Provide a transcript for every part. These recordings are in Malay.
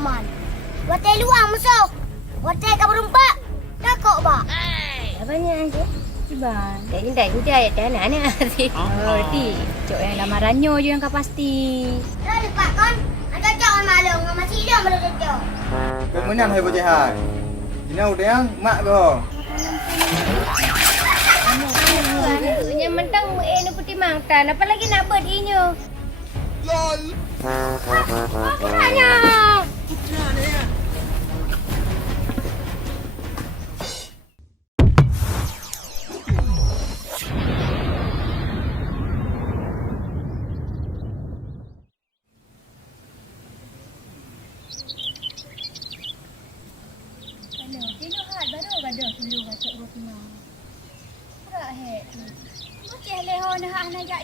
man. Watai luar musuh. Watai ka berumpak. Takok ba? Banyak aja. Bang, dah dia dah anak sih. Oh, di. Cok yang lamarannya je yang kau pasti. Dah lepas kan? Anda cakap malam dengan masih dia malu cakap. Kemenang hai bocah hai. Dina udah yang mak go. Punya mentang nu putih mangtan. Apa lagi nak buat inyo? Lol. Putranya.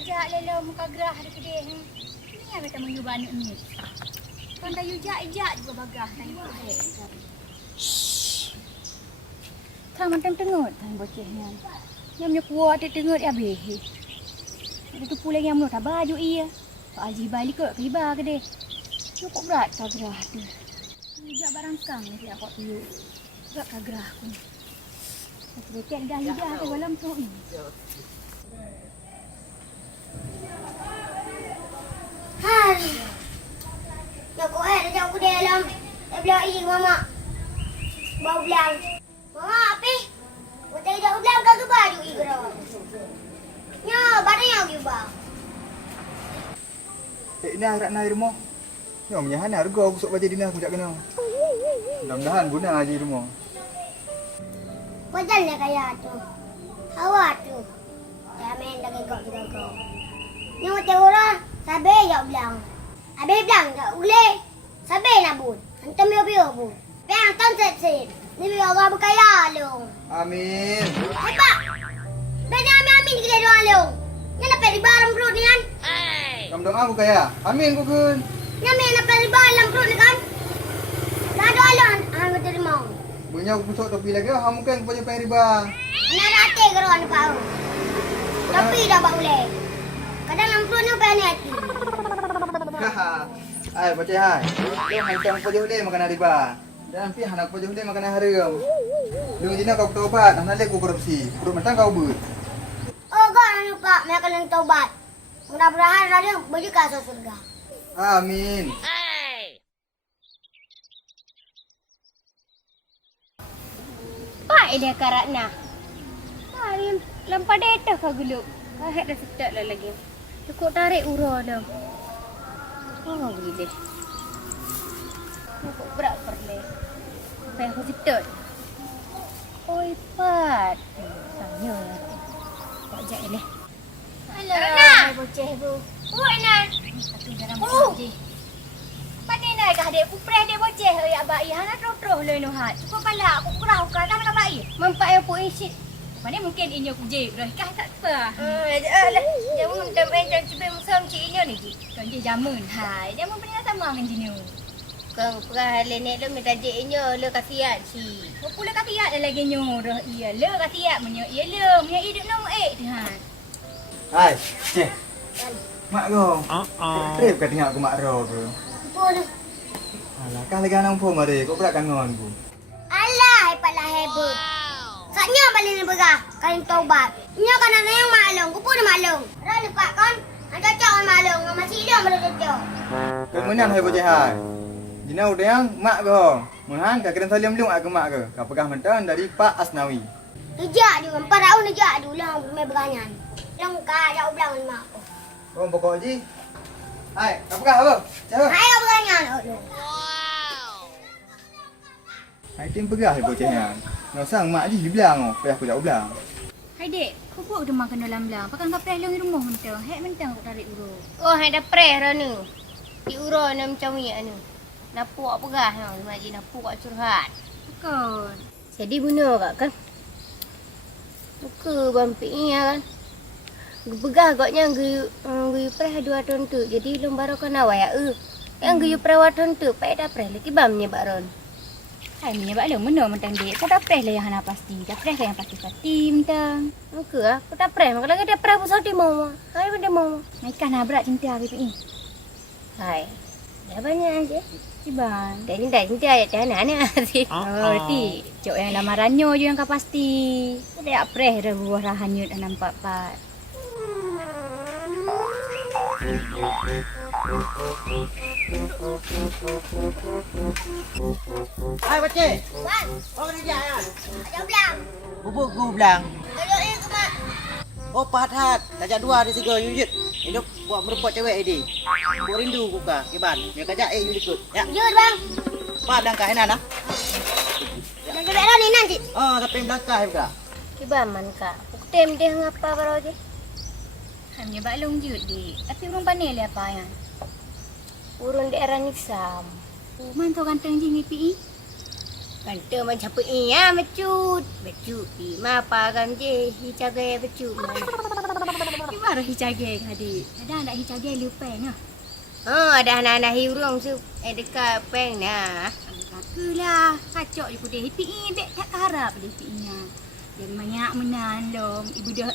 Jak lelo muka gerah di kedai ni. Ni yang kita menyu banuk ni. Kan dayu jak juga bagah dayu kedai. Kang mantang tengut kan bocah ni. Yang nyo kuat dia tengut habis. Ada tu pula yang tak baju ia. Pak Haji balik ke riba kedai. Cukup berat kau gerah tu. Jak barang kang ni aku tu. Berat kau gerah aku. Betul dah lidah tu dalam perut ni. Hari. Ya kau dah jauh ke dalam. Dah belah ing mama. Bau belang. Mama apa? Watai jauh belang kau ke baju igro. Nya, barang yang giba. Ina rak nai rumah. Yo menyahan harga busuk baju dina aku jak kena. Mudah-mudahan guna aja rumah. Wajalnya kaya tu. Hawa tu. Dah main lagi kau juga kau. Nya watai orang. Sabe jauh belang. Habis belang tak boleh. Sabe nak bun. Hantam biar bun. Biar hantam set-set. Ni biar orang berkaya long. Amin. Hebat. Benda amin kita doa long. Ni nak pergi barang perut ni kan? Kamu doa aku kaya. Amin ku kun. Ni amin nak pergi barang perut ni kan? Dah doa long. Aku terima. Bunyi aku pusok topi lagi. Kamu kan punya pengen riba. Nak rata ke rohan kau. Tapi dah tak boleh. Kadang lampu ni pengen hati. Hai bocah hai. Lu hantam pojok dia makan riba. Dan pi anak pojok dia makan haram. Lu jina kau taubat, anak dia ku korupsi. Perut mentang kau but. Oh, kau nak lupa mereka yang taubat. Mudah-mudahan dia baju kasut surga. Amin. Pak dia karatna. Hari lampa data kau guluk. Kahet dah sedap lah lagi. Cukup tarik urah dah. Oh, boleh. Cukup berat perle. Sampai aku sedap. Oi, Pat. Saya lah. Kau ajak ni. Hello. Hai, bocah bu. Oi, Nan. Tapi dalam je. Pani nak kah dia kupres dia bocah oi abak ai hana terus le no hat. Cukup pala aku kurang kan nak abak ai. Mampak yang pu isit. Mana mungkin inyo kujib dah kah tak apa. Alah. Jamun dah main dan cibe musam cik inyo ni. Kan dia jamun. Hai, jamun pernah sama dengan jinu. Kau perah le nek le minta cik inyo le kasiat si. Kau pula kasiat lagi nyo dah. Iya le kasiat menyo. Iya le menyo hidup nom tu ha. Hai. Cih. Mak go. Trip ka tengok aku mak ro ke. Apa tu? Alah, kah lagi anak pun mari. Kau berat kangon ku. Alah, hebatlah hebat. Saknya balik ni berah. Kain taubat. Nya kan ada yang maklum. Ku pun maklum. Dah lupa kan? Anda cakap maklum. Masih dia malu cakap. Kemenang hai bocah hai. Dina udah yang mak go. Mehan ka kena salim lung aku mak ke. Ka pegah mentang dari Pak Asnawi. Nejak dia. 4 tahun nejak dulu lah. Main beranyan. Lengkap jauh belang mak aku. Kau pokok ji. Hai, ka pegah apa? Cakap. Hai kau beranyan. Hai tim pegah hai bocah yang. Nak sang mak ji bilang oh, payah aku jauh belang. Hai dek, kau buat udah makan dalam belang. Pakai kau preh di rumah mentang. Hek mentang aku tarik urut. Oh, hai dah preh dah ni. Di urut nak macam ni anu. Napuk pegah ha, maji napuk kat curhat. Bukan. Jadi guna kak kan? Muka bampik ni kan. Pegah agaknya gui preh 2 tahun tu. Jadi lembar kan awak ya. Yang gui perawatan tu, pai dah preh lagi bamnya baron. Hai menyebab lu mana mentang dek. Kau dah preh lah yang hana pasti. Dah preh lah yang pasti-pasti mentang. Muka ah, kau dah preh. Maka lagi dah preh pasal dia mau. Hai benda mau. Naikkan nak berat cinta hari ni. Hai. Dah banyak aja. Iban. Tak cinta ayat anak-anak sih. Berarti cok yang lamarannya je yang kau pasti. Ada apreh dah buah rahanyut nampak pat. Hai bocah. Bang, Oh kerja ya. ada belang. Bubuk gu belang. Duduk ni ke mak? Oh pahat. Kajak dua di siga yujud. Hidup buat merupot cewek ini. Buat rindu buka kiban. Ya kajak you ikut. Ya. Jujur bang. Pak belangkah enak nah. Yang kebek dah ni nanti. Oh tapi belangkah buka. Kiban man kak. Uktem dia ngapa baru je? Hanya balung jut di. Tapi urang panel apa yang? Urang daerah Nisam. Man tu ganteng je ni PI. Ganteng macam PI ya becut. Becut pi mapa kan je hicagai becut. Ki baru hicagai hadi. Ada nak hicagai lupeng ah. Ada anak-anak hirung su dekat peng nah. Kakulah kacok je putih PI dek tak harap dia PI nya. Jadi banyak menandom ibu dah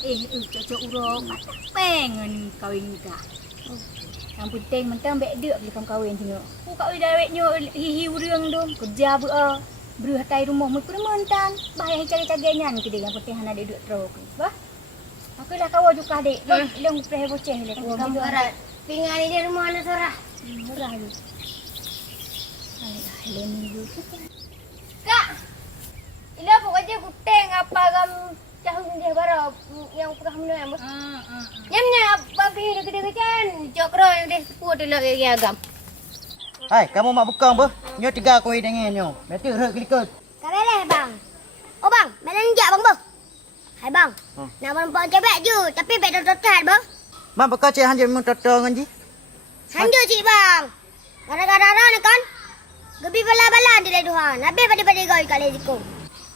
cocok urang patah pengen kawin nikah. Yang penting mentang bek dek beli kawin tengok. Ku kawin dawetnya hihi urang dong kerja beu. Beruh tai rumah mu pun mentan. Bahaya cari-carinya ni kedai yang penting hana dek duk teruk. Bah. Aku dah kawan juga dek. Long preh boceh le. Kamu berat. Pingan ni dia rumah anak sorah. Murah je. Alah, leni dulu. Kak. Ila pokoknya kuteng apa gam tahu dia baru yang pernah menang. Nyamnya bagi dia gede-gedean. Jokro yang dia sepuluh dulu dia agam. Hai kamu mak bukang ber. Nyo tiga koi dengan nyo. Betul rek kelikut. Kabeleh bang. Oh bang, mana ninjak bang bang? Hai bang. Nak nampak cebek je tapi bek total bang. Mak bekal cek hanjir mun toto ngan ji. Handu cik bang. Gara-gara ni kan. Gebi bala-bala di le duhan. Habis pada-pada goi kat le jiko.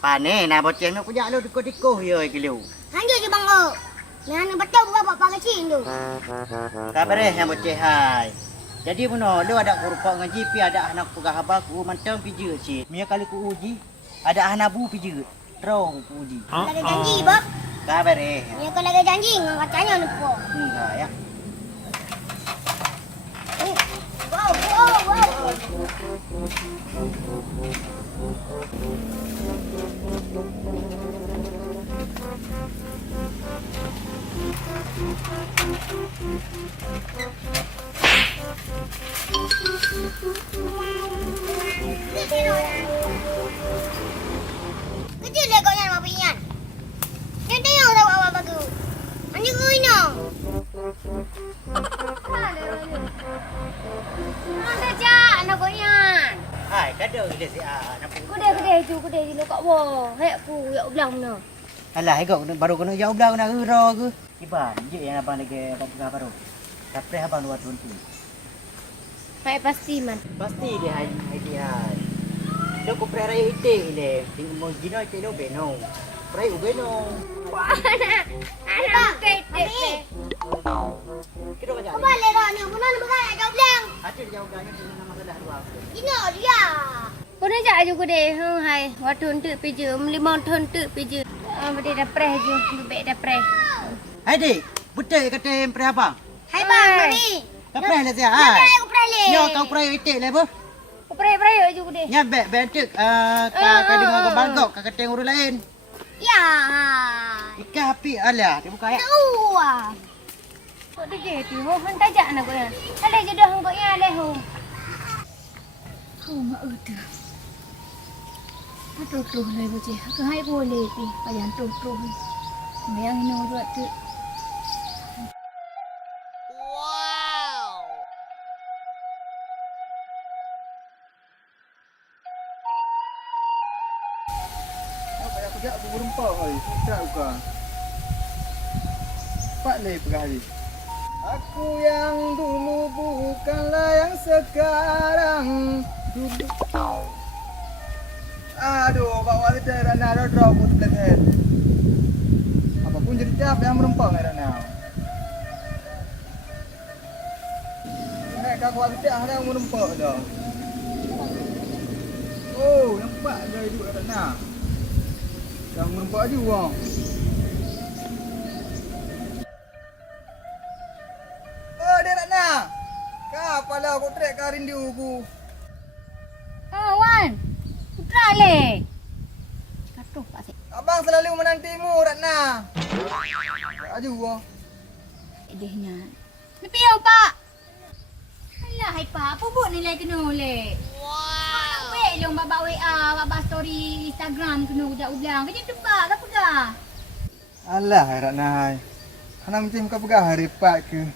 Pane nak bocah nak kujak lu diko-diko ye keliu. Handu je bang oh. Ni hang betul buat apa kecil tu. Kabar yang bocah hai. Jadi puno lu ada kurpa ngaji pi ada anak pegah abaku mantang pije cik. Mia kali ku uji ada anak bu pije. Terong ku uji. Lagi janji bang. Kabar Ni kau lagi janji ngang katanya ni po. enggak ya. Wow. Kecil dia kau yang apa pian? Dia tengok tahu apa bagus. Ani kau ini. Ada je anak kau yan. Hai kada ile si anak. Kuda di lokak wah. Hek ku ya ulang no. Alah ikut baru kena jauh belah kena ro ke. Iban je yang abang lagi abang pegah baru. Tapi abang luar tuntu. Hai pasti man. Pasti dia hai dia. Dia ko prera ite ile. Tinggal mo gino ite do beno. Prai ubeno. Anak Teh. Kira baca. kau balik dah ni. Mana nak beraya jauh belang. Acil jauh ganya dengan nama kedah dua. Ini dia. Kau nak jak je kuda. Hai. Waktu untuk pije. Melimau ton untuk pije. Benda dah preh je. Bebek dah preh. Hai dik, betul kata preh abang. Hai bang, mari. Kau preh lah sia. Hai, Hai. aku peralih. Nyo kau preh ite le bo. Kau preh je kuda. Nya bentuk ka dengan kau bangkok ka kata urus lain. Ya. Ikan api alah dia buka ya. Tahu ah. Kau dah jadi. Han tajak nak kau ya. Ada je dah kau ya leh. Mak udah. Tuh lah bocah. Kau hai boleh pi. Payah tuh. Bayang ini buat tu. Apa yang aku jak aku berempat oi. Tak buka. Cepat le pegah hari. Aku yang dulu bukanlah yang sekarang. Dulu. Aduh, bawa kita Rana drop pun terlepas. Apapun jadi cap yang merempang Rana. Nek kau waktu dah ada merempang dah. Oh, nampak dia duduk Rana. Yang merempang je orang. Oh, dia Rana. Kau apa kepala kau trek ke rindu aku. Oh, Wan. Putra le. Aduh, Pak Sik. Abang selalu menantimu, Ratna. Aju gua. Dehnya. Ni piau, Pak. Alah, hai Pak. Apa buat nilai kena le? Wow. Weh, long babak WA, babak story Instagram kena udak-udang. Kerja tebak ke apa dah? Alah, Ratna. Hana macam kau pegah hari pak ke.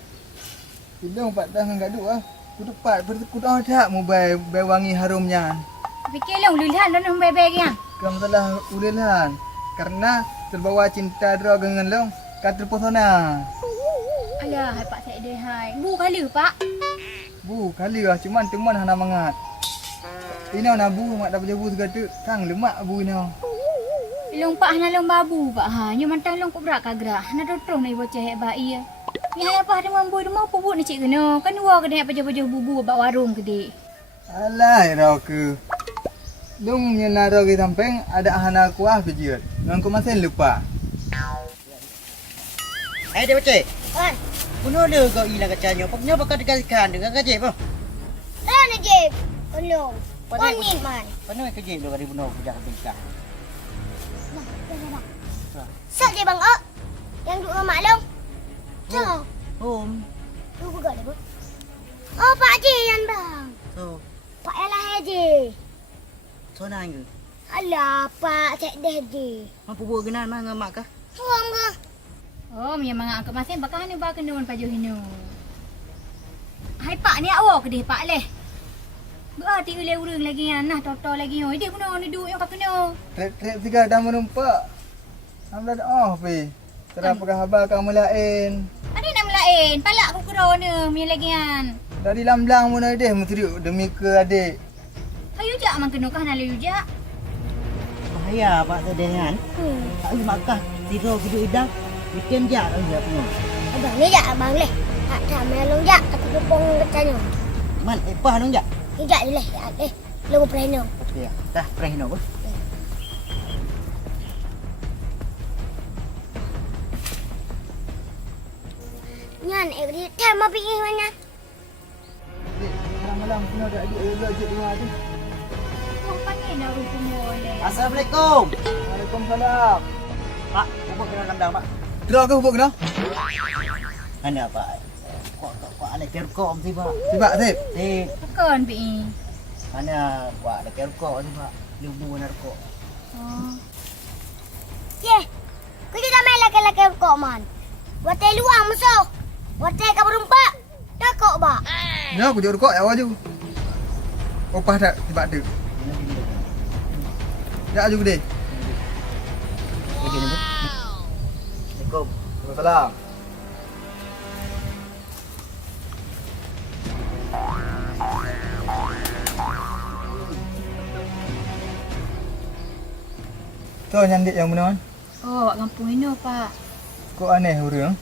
Hidung pak tangan gaduh ah. Ku tepat berkudah dak mu bai wangi harumnya. Fikir long lulihan dan baik-baik yang. Kamu telah ulilan karena terbawa cinta dro dengan long kat terpesona. Alah, hai Pak Sik deh hai. Bu kali Pak. Bu kali lah cuman teman hana mangat. Ini nak bu mak dapat jabu segala kang lemak bu ini. Long Pak hana long babu Pak ha. Nyo mantang long ko berak kagra. Hana dotrong nai bocah hek bai ya. Ni hai apa ada mambu de mau pubuk ni cik kena. Kan dua ke dah pajah-pajah bubu bak warung ke dik. Alah rau ke. Long nyana rau ke samping ada hana kuah pijit. Nang ku masih lupa. Hai dia bocah. Wan, Bunuh dia kau hilang kacanya. Paknya bakal dikasihkan dengan kajib apa? dah nak je. Tolong. Pandai Wan ni man. Mana kajib dia kali bunuh budak bingkang. Sak je bang ok. Yang duk dengan mak long. Cak. Om. Tu buka dah, Bu. Oh, Pak Haji yang bang. So, Pak Yalah Haji. so nang ke? Alah, Pak Cik Deh Haji. Mampu buat kenal mah dengan mak kah? Suam ke? Oh, minyak mangak angkat masing bakal hana ba kena pajuh hino. Hai Pak ni awak ke deh Pak leh. Berarti ulai urang lagi yang nah toto lagi yo. Dia guna ni duk yang kat kena. Trek-trek tiga dah menumpak. Amlah dah pe. Terang pegah habar kamu lain. Ada nama lain. Palak aku kerana minyak lagi yang. Dari lamblang mun ada mesti demi ke adik. Hayu jak mang kena kah nak layu jak. Bahaya Pak Sedehan. Tak boleh makan. Tiro hidup idang. Bikin jak dah dia punya. Abang ni jak abang leh. Tak dah melong jak kata pupung kecanya. Man, apa nang jak? Ni jak je leh. Jak leh. Logo preno. Ya, dah prehno ko. Nyan, dia tak mau pergi mana? Malam-malam kena ada adik ajak dua tu. Oh, panggil dah rupa boleh. Assalamualaikum. Waalaikumsalam. Pak, apa kena landang Pak? Terang ke hubung kena? Mana Pak? Kok ada kerkok mesti Pak. Tiba sip. Bukan pi. Mana Pak ada kerkok ni Pak. Lubu narko. Oh. Ye. Kau kita main laki-laki kok man. Buat teh luang musuh. Buat teh kau berumpak. Tak kok ba. Ya aku jauh kok awak je. Opah tak tiba tu. Ya aju gede. Begini tu. Assalamualaikum. Waalaikumsalam. Tu nyandik yang mana? Oh, kampung ini Pak. Kok aneh orang?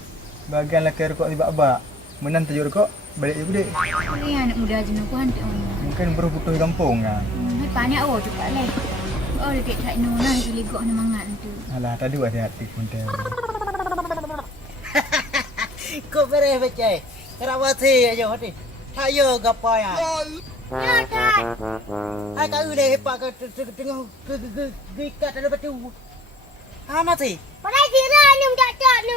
Bagian laki rokok tiba-tiba. Menan tajuk rokok, balik je gede. Boleh anak muda je nak hantar orang. Mungkin baru putus di kampung kan. Hai Pak ni awak juga leh. Oh, dekat tak no nah itu ligok nak mangat tu. Alah, tadi ada hati pun dia. Kau beres becai. Kerawat si aja hati. Tak yo gapo ya. Ya tak. Hai kau dah hebat ke tengah gikat ada batu. Ha mati. Padahal kira ni tak ni.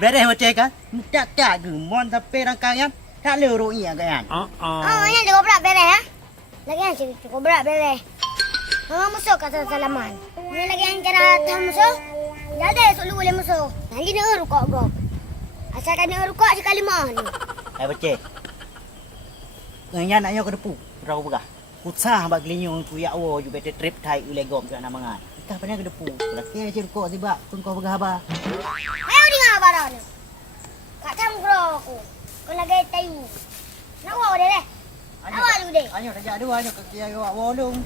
Beres becai kan? Tak gemon sampai rangkaian. Tak lero iya kan? Oh, yang dia berat beres ha. Lagi yang cukup berat beres. Musuh kata salaman. Ni lagi yang cara tahan musuh. Jadi esok lu boleh musuh. Nanti dia rukuk gop. Asalkan dia rukuk sekali mah ni. Hai becai. Nganya nak yo ke depu. Rau begah. Kusah bak linyo ku ya wo ju bete trip thai ule gom ke nama ngan. Kita pernah ke depu. Laki je kok tiba kun kau begah ba. Ayo di ngah barang ni. Kak cam bro aku. Kau lagi tayu. Nak awak dia deh. Awak dulu deh. Anyo dah dua anyo ke kia yo wo dong.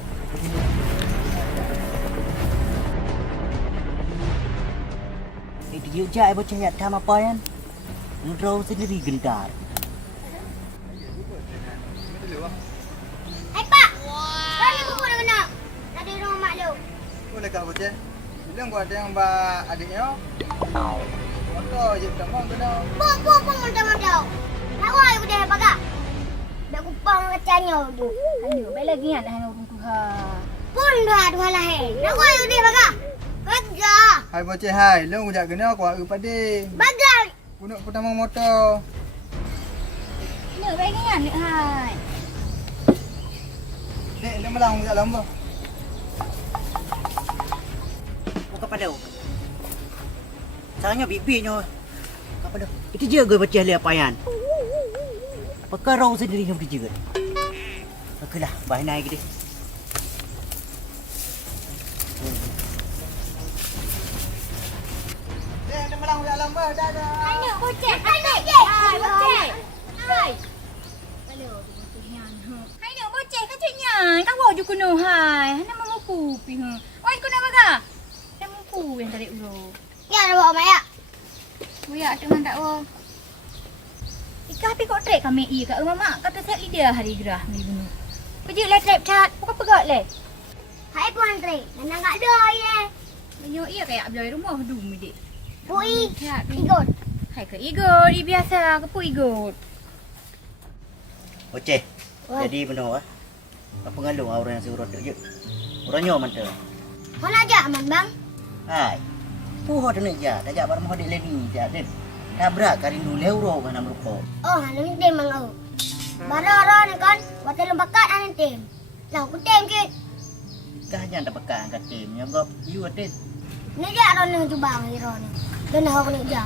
Dia jai bocah ya tam apa yan? Ndrau sendiri gendar. Hai Pak. Kau ni buku dah kena. Nak di rumah mak lu. Boleh kah bocah? Bilang gua ada yang ba adiknya. Motor je tak mau kena. Buku mentang-mentang. Nak awak aku dah pakai. tanya tu. Aduh, baik lagi kan hang urung tu ha. Pun dah dua lah nak kau yang dia baga. Baga. Hai bocah hai, long ujak kena aku aku pade. Baga. Punuk pertama motor. Nak baik lagi kan lek hai. Dek, dia melang ujak lamba. Buka pada. Sarangnya bibirnya. Buka pada. Itu je gue baca lihat payan. Perkara sendiri yang berjaga. Okeylah, bahan naik dia. Dek, dia melang ujak lamba. Dah dah. Ayo bocah. Ayo bocah. Hai. Aduh, butihan ha. Hai nak bocah kacanya. Kau bawa je kuno hai. Hana mampu pi ha. Oi kuno baga. Dah mampu yang tarik uro. Ya nak bawa Maya. Buya teman tak wo. Ika api kok trek kami i kat rumah mak kata set lidah hari gerah ni bunuh. Kerja le trap chat. Pokok pegat le. Hai puan Tri. Nang tak ada ye. Banyak ia kayak belai rumah dum dik. Pui. Chat. Ikut. Hai ke igot, i biasa ke pu igot. Oceh. Wah. Jadi benar ah. Apa ngalung orang yang suruh tu je. Orangnya mantap. Kau nak ajak aman bang? Hai. Puho tu nak ja, dah jak barang mohon lady ja den. Tabrak kari nu leuro kan nam rupo. Oh, hanum tim mang au. Bara-bara ni kan, buat lembakat anan tim. Lah aku tim ke. Kah jan dah pekan kat tim yang gop you den. Ni dia ron nang jubang ni ron. Dan aku ni ja.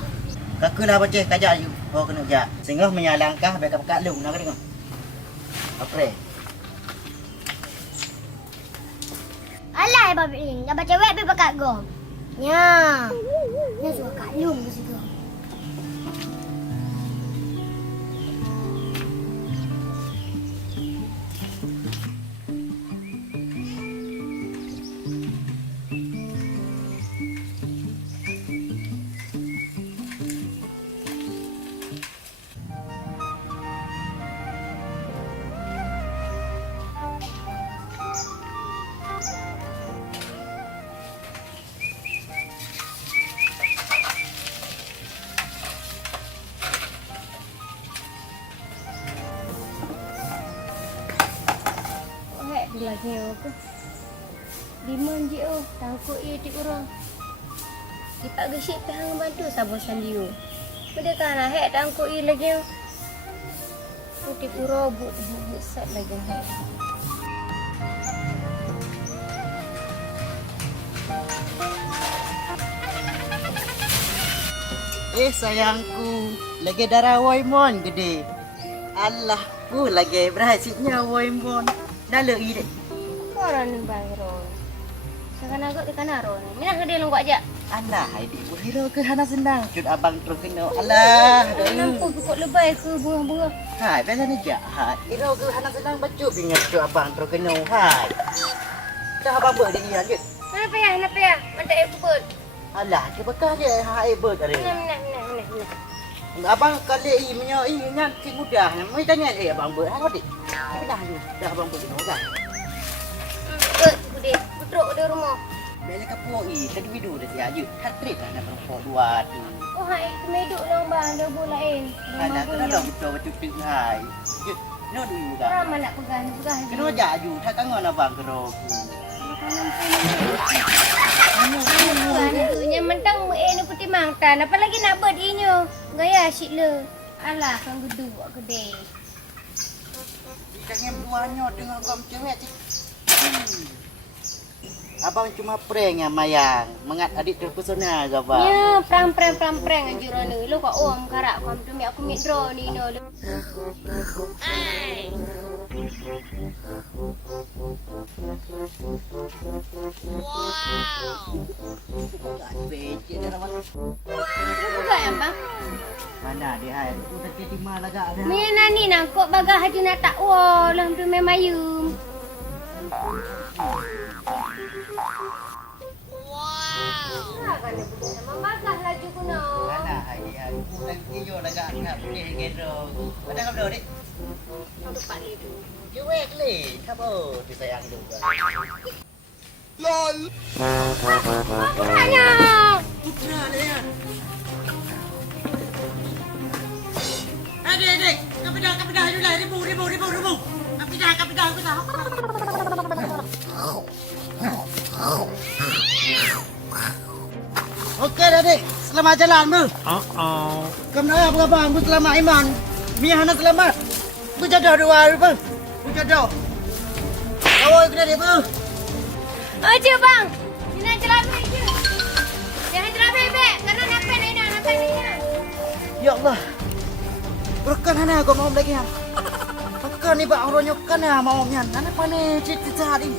Kakulah bocah kajak you. Ho kena ja. Sehingga menyalangkah baik pekat lung nak dengar. Apa? Alah babi ni, dah baca web pakai gom. Ya. Ni suka kat lum ke situ. Lagi aku. Diman je oh, tangkuk ia tik orang. Dipak gesik pe hang bantu sabosan dia. Pada kana hek tangkuk ia lagi. Putih pura but sat lagi hek. Sayangku, lagi darah Waimon gede. Allah, lagi berhasilnya Waimon. Dah lei dek. Orang ni bang ron. Sekarang agak di kana ron. Minah gede long aja. Allah, hai dik hero ke hana senang. Cut abang terus kena. Allah, Nampu pokok lebay ke buah-buah. hai bela ni ja. Hai, hero ke hana senang bacu pingat cut abang terus kena. Hai. Dah abang ber dia dia. Kenapa ya? Mantap ya pukul. Allah, dia bekah dia hai ber tadi. Minah. Abang kali i menyo i ngan ki mudah. Mai tanya abang ber. Ha dik. Dah abang ber kena kan. Gede. Putruk di rumah. Bela kapur i tadi video dah dia. Hat-trick lah nak perempuan dua tu. Oh, hai meduk long bang, dah bolain. Ada kena dah betul betul tu hai. Jut, no du juga. Ramai nak pegang. Kena ajak ju, tak kangen abang kero. Nya mentang ni putih mangtan. Apa lagi nak buat inyo? Gaya asyik le. Alah, kan gedu buat gede. Ikannya buahnya dengan kau cewek cik. Abang cuma prank yang mayang. Mengat adik terpesona ke abang? Ya, prank anjuran ni. Lu kau om karak kau tu aku mik draw ni no. Becik dah rawan. Buka ya, bang? Mana dia hai? Tu tadi di mana agak ada. Mina ni nangkuk bagah haji nak tak wah. Lah tu memayum. Bagah laju kuno. Mana hai dia? Lagi yo agak nak boleh gero. Ada kau dik? Untuk pak itu. Cuek le. Kabo disayang juga. LOL. Putranya. Putra dia. Adik. Kau dah ribu. Kau dah. Pegang. Okey dah, Dik. Selamat jalan, Bu. Kamu nak apa bang? Bu selamat iman. Mia nak selamat. Bu jadah dua, Bu. Bu jadah. Kawal kena dia, Bu. Oh, je bang. Ni nak jalan je. Jangan jalan bebek. Karena nampak ni nak. Ya Allah. Berkan hana kau mau lagi ya. Berkan ni bak orang nyokan ya mau nyan. Anak mana cerita tadi.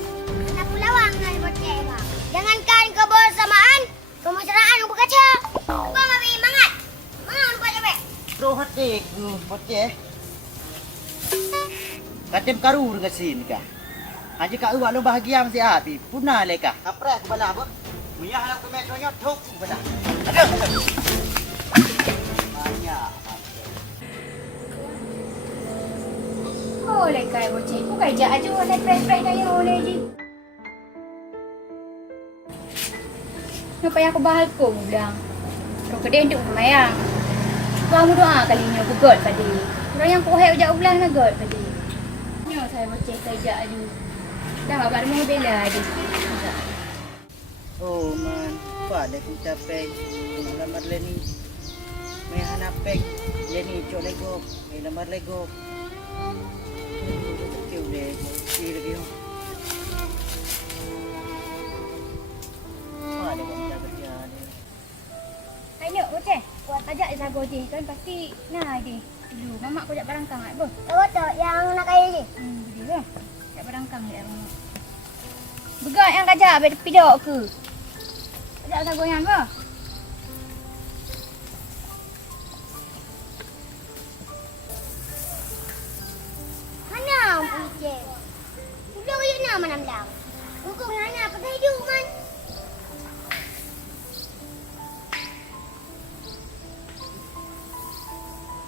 Aku lawang dengan bocah bang. Jangankan kau bersamaan, pembicaraan berkaca. Bang ambil mangat. Lupa cepet. Bro hati ku bocah. Katem karu dengan sin kah. Haji kak uak lo bahagia mesti api. Punah leka. Apres bala apa? Muyah nak kemet nyot thuk bala. Aduh. Banyak. Oh, lekai bocah. Bukan je aja oleh fresh-fresh dah yang oleh je. Kenapa yang aku bahal kau bilang? Kau kedai untuk pemayang. Kamu doa kalinya aku god pada. Orang yang kau hai ujak ulang nak god pada. Nyo saya bocah kerja adu. Dah abang mau bela adu. Oh man, apa dah ku capek. Lamar leni. Mai hana pek. Jadi cok lego. Mai lamar lego. Kêu deh, si lagi. Apa ada bang kerja ni? Ayo bocah. Buat ajak saya bocah kan pasti nah je. Dulu mamak kau jak barangkang ai boh. Tahu tak yang nak kaya ni? Betul lah. Jak barangkang dia mamak. Begat yang kajak abis pidok ke? Ajak saya goyang ke? Mana bocah? Udah kaya nak mana belang? Hukum mana pakai hidup man?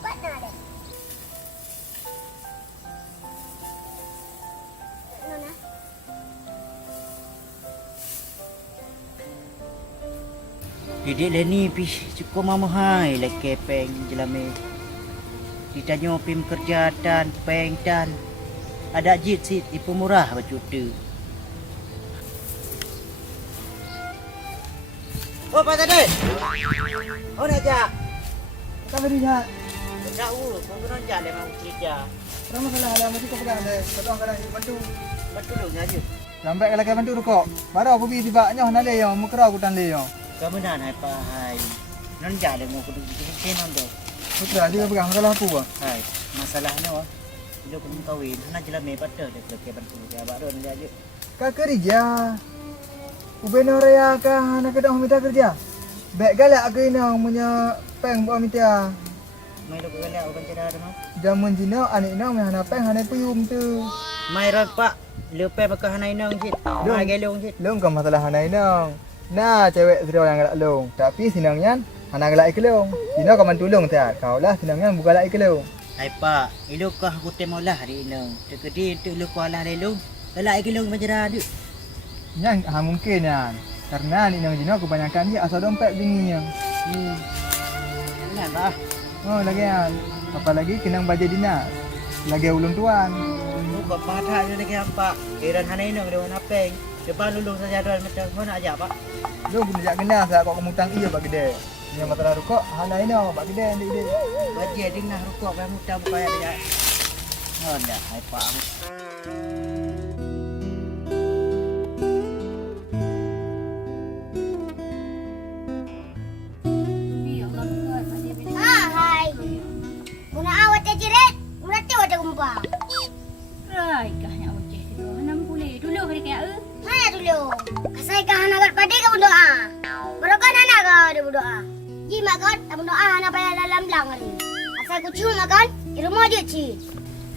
Mana ada? Mana? Didik Leni pi cukup mama hai le kepeng jelame. Ditanya pim kerja dan peng dan ada jit sit ipu murah bacutu. Oh Pak Tade. Oh nak jak. Tak beri jahat. Jauh, kau kena jak le mau kerja. Ramai salah ada mesti kau pegang deh. Kau kadang bantu. Betul lu ngaji. Sampai kalau kau bantu rukuk. Baru aku pergi tibaknya nak le yang mukerau aku tan le yang. Kamu nak hai pa hai. Non jak le mau kudu kenan deh. Putra dia pegang salah aku ah. Hai, masalahnya wah. Bila kau kawin, nak jelame patah dia ke bantu dia abak don dia aje. Kau kerja. Ubeno raya kah nak kedang minta kerja. Baik galak aku ini punya peng buat minta. Mai lo kala orang cerah dah. Jamun Cina anik nang meh hana peng hana puyum tu. Mai rat pak, lepai pakai hanai nang jit. Mai gelong jit. Long kan masalah hana nang. Nah cewek zero yang galak long. Tapi sinangnya hana galak ikelong. Cina kau mantulung tiat. Kau lah sinangnya bukan galak ikelong. Hai pak, ilo kah aku temolah hari ini. Tekedi tu lu kualah lelong. Galak gelong menjerah tu. Yang mungkin yan. Karena anik nang Cina kebanyakan dia asal dompet bingnya. Nah, bah. Oh lagi yan. Apalagi kenang baju dinas. Lagi ulung tuan. Lu kau patah je lagi apa? Kiran hanai nang dia warna peng. Depan lulung saja doan macam kau nak ajak pak. Lu guna jak kena saya kau kemutang iya bagi dia. Yang masalah rukuk hana ini bagi dia ndik. Bagi dia dengar rukuk bayar mudah buka ya dia. Oh dah, hai pak. Hai. Guna awat jiret. Guna tu ada kumpang. Rai kahnya bocah tu. Hanam boleh. Dulu kali kaya Mana dulu? Kasai kah anak kat pada kau berdoa. Berdoa anak kau ada berdoa. Ji makan, tak berdoa anak payah dalam belang hari. Asal aku cium makan, di rumah dia ci.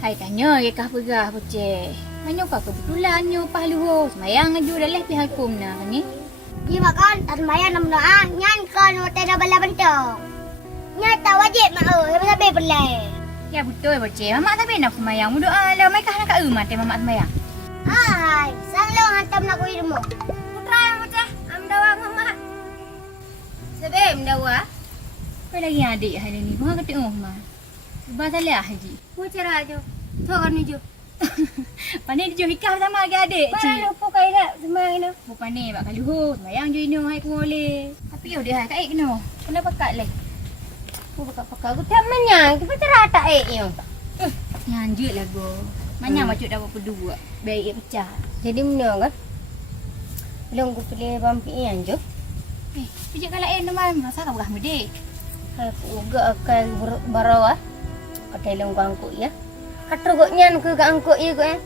Hai tanya ke kah pegah bocah. Hanya kau kebetulan nyo pahluho. Semayang aju dalam pihak hukum nah ni. Ji makan, tak sembahyang dan berdoa. Nyan kau nak ada bala bentong. Nyan tak wajib mak sampai pelai. Ya betul bocah. Mamak tak nak semayang. Mu doa lah. Mai kah nak kat rumah teh mamak semayang. Hai, sang lo hantam nak kuih rumah. Putra yang bocah. Am dawa mamak. Sebab dawa. Kau lagi adik hari ni. Bukan kata rumah. Sebab salah haji. Mu cerah aja. Tu kan ni je. Pandai dia hikah sama lagi adik. Mana lupa kau dah semang ini. Bukan ni bak kali hut. Bayang je ino hai ku boleh. Tapi yo dia hai kai kena. Kena pakat le. Aku pakai aku tak mana. Kita terata yo. Nyanjut lah go. Mana macam dapat berdua. Baik ia pecah. Jadi mana kan? Belum aku pilih bampi yang je. Pijak kalau nama masa kau berah mede. Aku juga akan barawa. Kata ilmu angkut ya. Kata goknya ke angkut ya kau.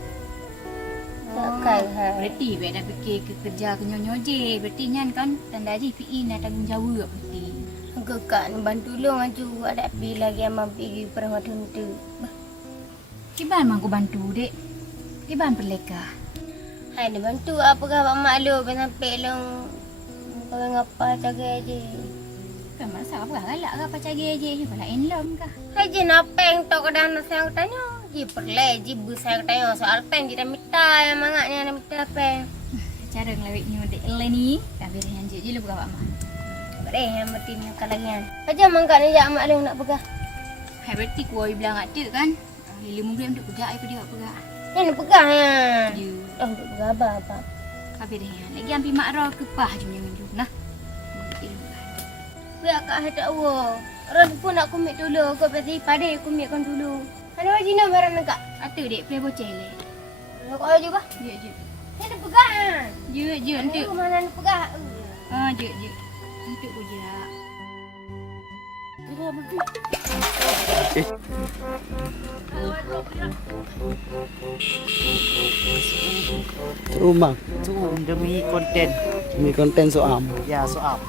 Kai ha. Berarti baik dah fikir ke kerja ke nyonyo je. Berarti nyan kan tanda je PE nak tanggungjawab berarti. Aku kan bantu tolong aju ada pi lagi amam pergi perang tentu. Kiban mang aku bantu dek. Kiban perleka. Hai dia bantu apa kau mak lu sampai long kau ngapa jaga je. Kan masa apa galak ke apa cagi je. Bala enlom kah. Hai je napeng tok kadang saya tanya. Ji perle ji bu saya tanya soal peng kita minta yang mangaknya nak minta peng. Cara ngelawiknya dek le ni. Kan biar nyanjut je lu buka pak mak. Boleh yang mesti ni kalangan. Aja mangkat ni jak mak lu nak pegah. Hai berarti kuai bilang ada kan. Ilmu dia untuk pegak apa dia pegak. Yang nak pegah ya. You. Oh untuk pegah apa? Habis dah ya. Lagi ambil mak roh kepah je jangan dulu nah. Biar kat hadak wo. Orang pun nak kumit dulu. Kau pasti padai kumitkan dulu. Ada wajib nak barang nak. Atu dek play bocah le. Kau juga. Je je. Ni nak pegah. Je untuk. Aku mana nak pegah. Je. Untuk bujak. Rumah Tu demi konten. demi konten soal. Ya, soal.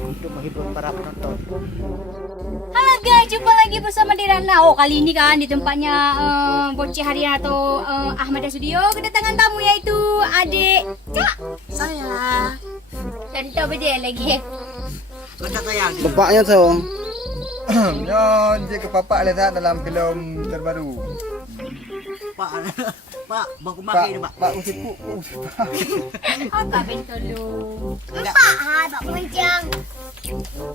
Untuk menghibur para penonton. Halo guys, jumpa lagi bersama Dirana. Oh, kali ini kan di tempatnya Bocah Harian atau Ahmad Studio kedatangan tamu yaitu adik Cak. Saya. Dan tahu beda lagi. Macam sayang. Bapaknya so. Nyo je ke papak lihat dalam filem terbaru. Pak, Pak, baku Pak, makan ni, Pak. Pak Usipuk. Apa bentol lu? Empat hai bak mencang.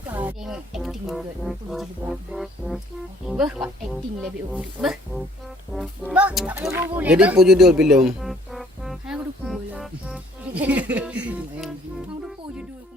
Tengok acting juga. Boleh je buat. Bah, buat acting lebih unik. Bah, Bah, tak kena bubul. Jadi apa judul filem? aku lupa lah. Aku lupa judul.